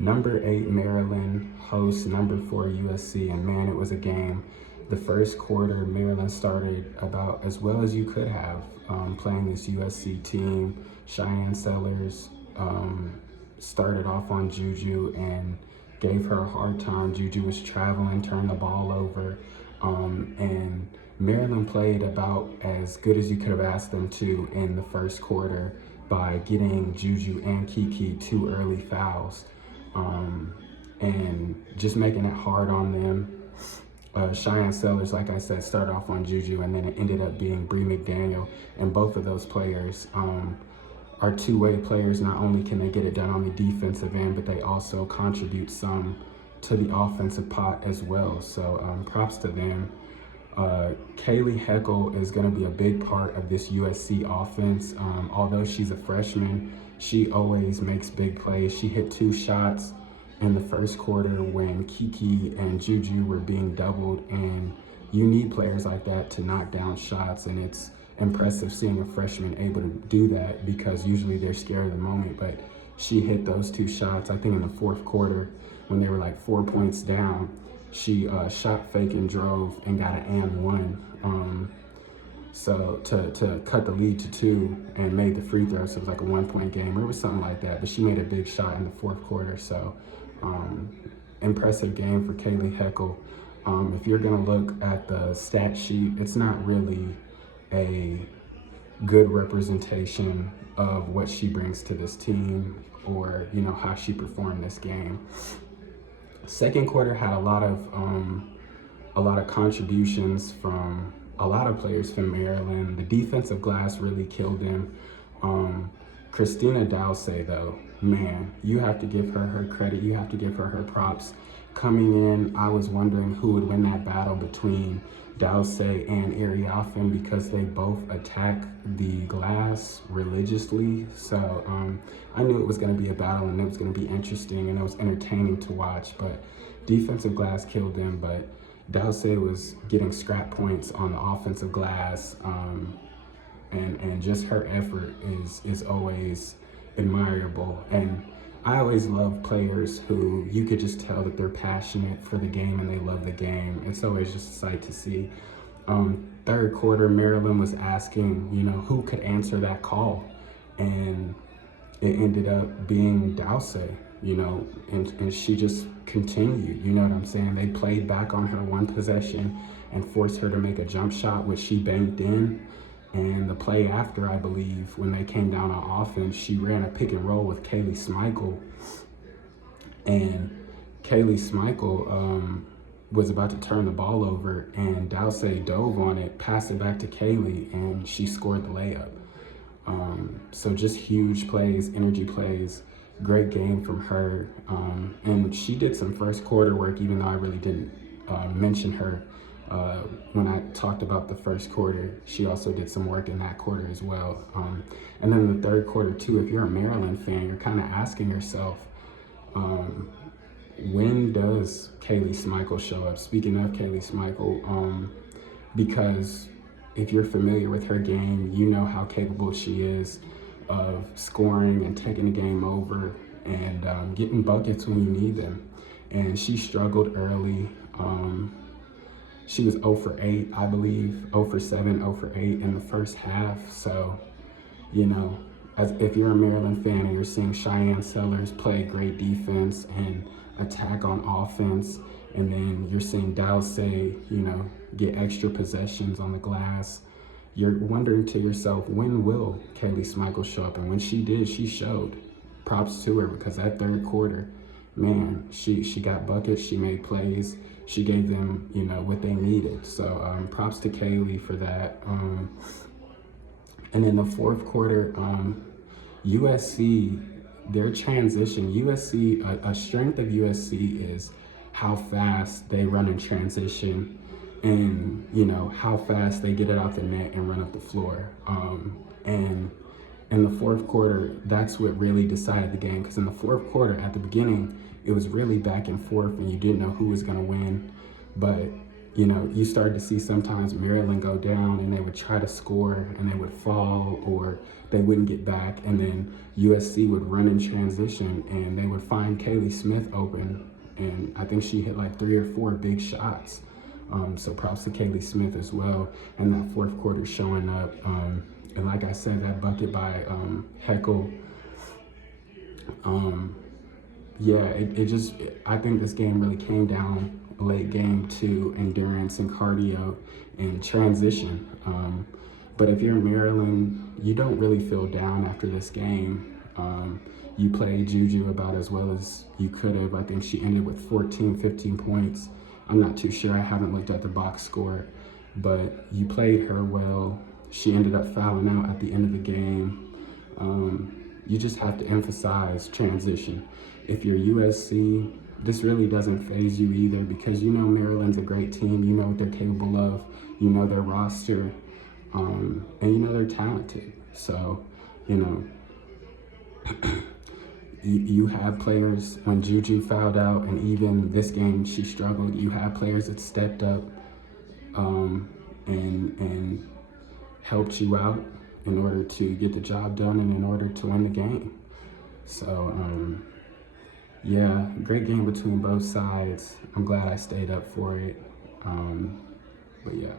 number 8 Maryland hosts number 4 USC, and man, it was a game. The first quarter, Maryland started about as well as you could have, playing this USC team. Cheyenne Sellers started off on Juju and gave her a hard time. Juju was traveling, turned the ball over, and Maryland played about as good as you could have asked them to in the first quarter by getting Juju and Kiki 2 early fouls, and just making it hard on them. Cheyenne Sellers, like I said, started off on Juju, and then it ended up being Bree McDaniel, and both of those players are two-way players. Not only can they get it done on the defensive end, but they also contribute some to the offensive pot as well. So props to them. Kaylee Heckle is going to be a big part of this USC offense. Although she's a freshman, she always makes big plays. She hit 2 shots in the first quarter when Kiki and Juju were being doubled, and you need players like that to knock down shots, and it's impressive seeing a freshman able to do that because usually they're scared of the moment. But she hit those 2 shots, I think in the fourth quarter when they were like 4 points down. She shot fake and drove and got an and 1. So to cut the lead to 2 and made the free throw, so it was like a 1-point game, or it was something like that. But she made a big shot in the fourth quarter. So impressive game for Kaylee Heckle. If you're gonna look at the stat sheet, it's not really a good representation of what she brings to this team, or how she performed this game. Second quarter had a lot of contributions from a lot of players from Maryland. The defensive glass really killed them. Christina Dowsey, though, man, you have to give her credit. You have to give her props. Coming in, I was wondering who would win that battle between Dowsey and Ariafen, because they both attack the glass religiously. So I knew it was going to be a battle, and it was going to be interesting, and it was entertaining to watch. But defensive glass killed them, but Dowsey was getting scrap points on the offensive glass, and just her effort is always admirable. And I always love players who you could just tell that they're passionate for the game and they love the game. It's always just a sight to see. Third quarter, Maryland was asking, who could answer that call, and it ended up being Dowsey, and she just continued. You know what I'm saying? They played back on her one possession and forced her to make a jump shot, which she banked in. And the play after, I believe, when they came down on offense, she ran a pick and roll with Kaylee Smikle. And Kaylee Smikle was about to turn the ball over, and Dowsey dove on it, passed it back to Kaylee, and she scored the layup. So just huge plays, energy plays, great game from her. And she did some first quarter work, even though I really didn't mention her. When I talked about the first quarter, she also did some work in that quarter as well. And then the third quarter too, if you're a Maryland fan, you're kind of asking yourself, when does Kaylee Smikle show up? Speaking of Kaylee Smikle, because if you're familiar with her game, you know how capable she is of scoring and taking the game over and getting buckets when you need them. And she struggled early. She was 0 for 8, I believe, 0 for 7, 0 for 8 in the first half. So, if you're a Maryland fan and you're seeing Cheyenne Sellers play great defense and attack on offense, and then you're seeing Dowsey, get extra possessions on the glass, you're wondering to yourself, when will Kaylee Smikle show up? And when she did, she showed. Props to her, because that third quarter, man, she got buckets, she made plays, she gave them, what they needed. So props to Kaylee for that. And in the fourth quarter, USC, their transition, a strength of USC is how fast they run in transition, and how fast they get it out the net and run up the floor. And in the fourth quarter, that's what really decided the game, because in the fourth quarter, at the beginning, it was really back and forth, and you didn't know who was going to win. But you know, you started to see sometimes Maryland go down and they would try to score and they would fall or they wouldn't get back. And then USC would run in transition and they would find Kaylee Smith open. And I think she hit like 3 or 4 big shots. So props to Kaylee Smith as well. And that fourth quarter showing up. And like I said, that bucket by Heckle. Yeah, I think this game really came down late game to endurance and cardio and transition. But if you're in Maryland, you don't really feel down after this game. You played Juju about as well as you could have. I think she ended with 14, 15 points. I'm not too sure. I haven't looked at the box score, but you played her well. She ended up fouling out at the end of the game. You just have to emphasize transition. If you're USC, this really doesn't faze you either because you know Maryland's a great team. You know what they're capable of. You know their roster. And you know they're talented. So, you know, you have players when Juju fouled out, and even this game she struggled. You have players that stepped up and helped you out in order to get the job done and in order to win the game. So, yeah, great game between both sides. I'm glad I stayed up for it. But yeah.